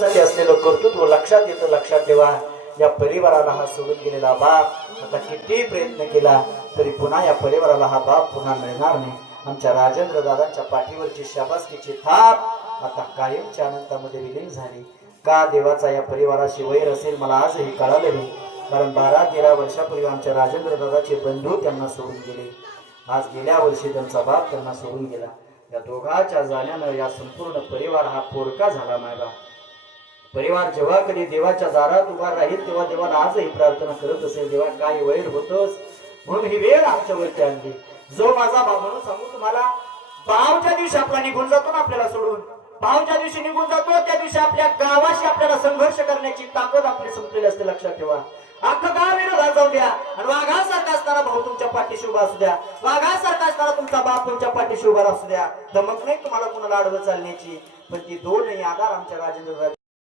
साठी असलेलं कर्तृत्व लक्षात येतं. लक्षात ठेवा, या परिवाराला हा सोडून गेलेला बाप आता किती प्रयत्न केला तरी पुन्हा या परिवाराला हा बाप पुन्हा मिळणार नाही. आमच्या राजेंद्र दादांच्या पाठीवरची शाबासकीची थाप आता कायमच्या अनंतामध्ये विलीन झाली. का देवाचा या परिवाराशी वैर असेल मला आजही कळालं नाही. कारण 12-13 वर्षापूर्वी आमच्या राजेंद्र दादाचे बंधू त्यांना सोडून गेले. आज गेल्या वर्षी त्यांचा बाप त्यांना सोडून गेला. या दोघांच्या जाण्यानं या संपूर्ण परिवार हा पोरका झाला. मायबा परिवार जेव्हा कधी देवाच्या दारात उभा राहील तेव्हा देवाला आजही प्रार्थना करत असेल, देवा काय वैर होतोस म्हणून ही वेळ आमच्यावरती आणली. जो माझा बाप म्हणून सांगू तुम्हाला, भावच्या दिवशी आपला निघून जातो ना, आपल्याला सोडून भावच्या दिवशी निघून जातो, त्या दिवशी आपल्या गावाशी आपल्याला संघर्ष करण्याची ताकद आपली संपलेली असते. लक्षात ठेवा, अख्खं गाव विरोधात जाऊ द्या आणि वाघासारखा असताना भाऊ तुमच्या पाठीशी उभा असू द्या, वाघासारखा असताना तुमचा बाप तुमच्या पाठीशी उभा असू द्या. धमक नाही तुम्हाला कुणाला आडवं चालण्याची, पण ती दोन आधार आमच्या राजेंद्र